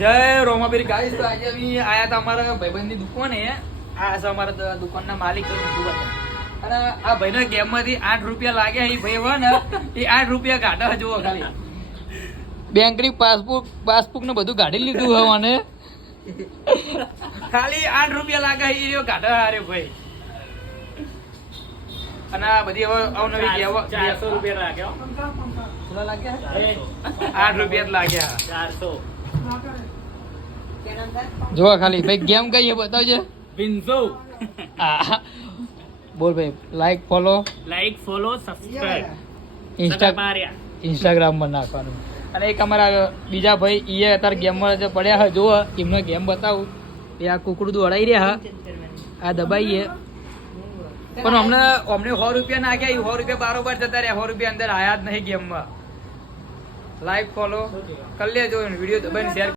જય રોમાબીર ગાઈસ. તો આજે અમે આયા હતા અમારા ભાઈબંધની દુકાને. આ છે અમારા દુકાનના માલિક અને આ ભાઈના ગેમ માંથી 8 રૂપિયા લાગ્યા. એ ભાઈ હોય ને એ 8 રૂપિયા કાઢા જુઓ ખાલી. બેંકની પાસબુક ને બધું કાઢી લીધું હવાને. ખાલી 8 રૂપિયા લાગ્યા એ કાઢા હારે ભાઈ. અને આ બધી હવે અવનવી ગેમ 400 રૂપિયા લાગ્યો. 8 રૂપિયા જ લાગ્યા. 400 જો ખાલી ભાઈ ગેમ કઈ બતાવજે. વિન્સો. બોલ ભાઈ. લાઈક ફોલો સબસ્ક્રાઇબ ઇન્સ્ટાગ્રામ પર નાખવાનું. અને એક અમારા બીજા ભાઈ એ અત્યારે ગેમમાં જે પડ્યા હોય જુઓ એમને ગેમ બતાવું. એ આ કુકડું દોડાઈ રહ્યા આ દબાઈએ પણ અમને 100 રૂપિયા નાખ્યા. 100 રૂપિયા બારોબાર જતા રહ્યા. 100 રૂપિયા અંદર આયા જ નહીં ગેમમાં. લાઈક ફોલો કરી લેજો. Video દબાઈને share